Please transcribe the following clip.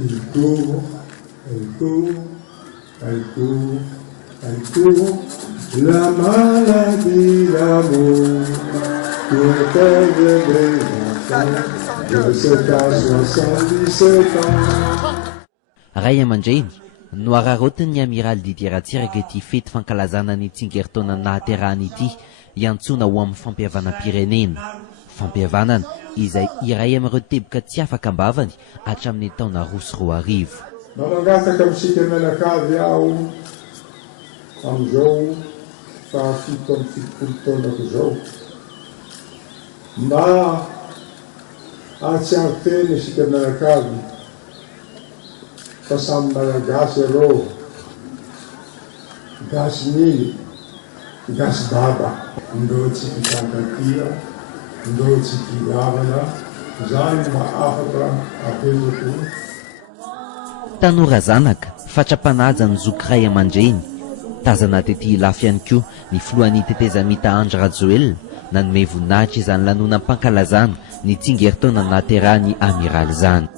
Il court, elle court, elle court, elle court, la maladie d'amour, pour qu'elle devienne de 7 à 77 ans. Ray aman-dreny no ararotiny ny amiral Didier Ratsiraka ity fety fankalazana ny tsingertaona nahaterahany ity iantsoana ho amin'ny fampihavanam-pirenena. Fampihavanana izay iray amin'ireo teboka tsy afaka ambavany hatramin'ny taona 2024. Manangataka amintsika menakavy aho amin'izao fahafito amin'ny fitopolo taonako izao. Mba atsiaro teny isika menakavy fa samy malagasy aloha, gasy niny, gasy baba, ndao tsy fifankatia, ndao tsy fihavana, zany mahafaka apeloko. Tanora zanaka, fatrapanaja ny zoky ray aman-dreny. Tazana tety lafy ihany koa ny filohan'ny tetezamita Andry Rajoelina nanome voninahitra izany lanonam-pankalazana ny tsingertaona nahaterahany amiral izany.